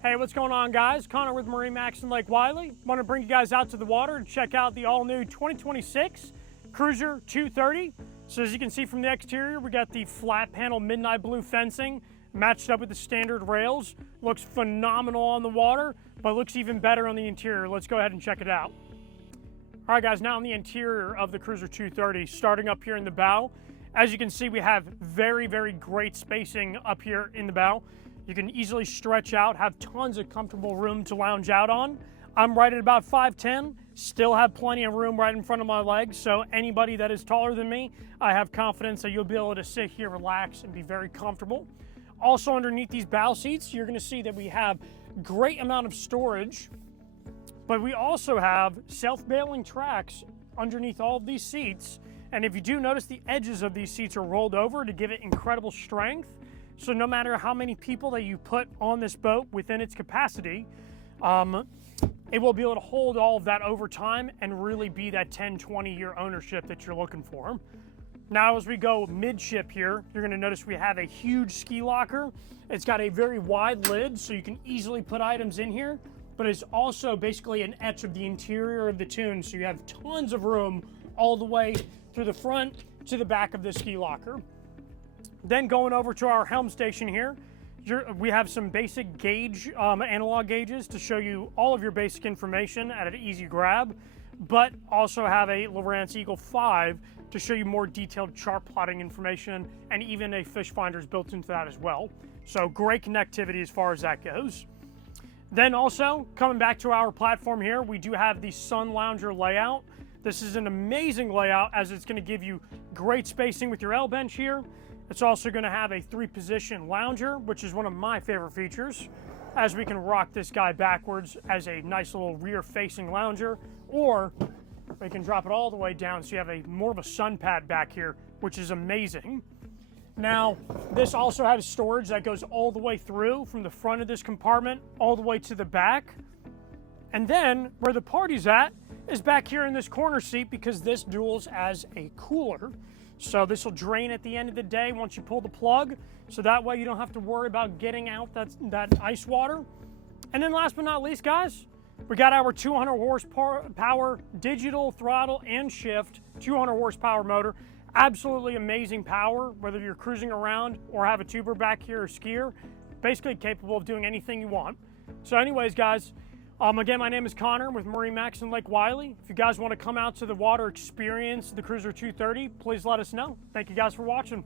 Hey, what's going on, guys? Connor with MarineMax in Lake Wylie. Want to bring you guys out to the water to check out the all-new 2026 Cruiser 230. So as you can see from the exterior, we got the flat panel midnight blue fencing matched up with the standard rails. Looks phenomenal on the water, but looks even better on the interior. Let's go ahead and check it out. All right, guys, now in the interior of the Cruiser 230, starting up here in the bow. As you can see, we have very, very great spacing up here in the bow. You can easily stretch out, have tons of comfortable room to lounge out on. I'm right at about 5'10", still have plenty of room right in front of my legs, so anybody that is taller than me, I have confidence that you'll be able to sit here, relax, and be very comfortable. Also underneath these bow seats, you're gonna see that we have great amount of storage, but we also have self-bailing tracks underneath all of these seats. And if you do notice, the edges of these seats are rolled over to give it incredible strength. So no matter how many people that you put on this boat within its capacity, it will be able to hold all of that over time and really be that 10, 20-year ownership that you're looking for. Now, as we go midship here, you're gonna notice we have a huge ski locker. It's got a very wide lid, so you can easily put items in here, but it's also basically an etch of the interior of the tune, so you have tons of room all the way through the front to the back of the ski locker. Then going over to our helm station here, we have some basic gauge, analog gauges to show you all of your basic information at an easy grab, but also have a Lowrance Eagle 5 to show you more detailed chart plotting information, and even a fish finder is built into that as well. So great connectivity as far as that goes. Then also, coming back to our platform here, we do have the Sun Lounger layout. This is an amazing layout as it's going to give you great spacing with your L bench here. It's also going to have a 3-position lounger, which is one of my favorite features, as we can rock this guy backwards as a nice little rear-facing lounger, or we can drop it all the way down so you have more of a sun pad back here, which is amazing. Now, this also has storage that goes all the way through from the front of this compartment all the way to the back. And then, where the party's at is back here in this corner seat, because this duals as a cooler. So this will drain at the end of the day once you pull the plug, so that way you don't have to worry about getting out that ice water. And then last but not least, guys, we got our 200 horsepower digital throttle and shift, 200 horsepower motor. Absolutely amazing power, whether you're cruising around or have a tuber back here or skier. Basically capable of doing anything you want. So anyways, guys, again, my name is Connor with MarineMax in Lake Wylie. If you guys want to come out to the water, experience the Cruiser 230, please let us know. Thank you guys for watching.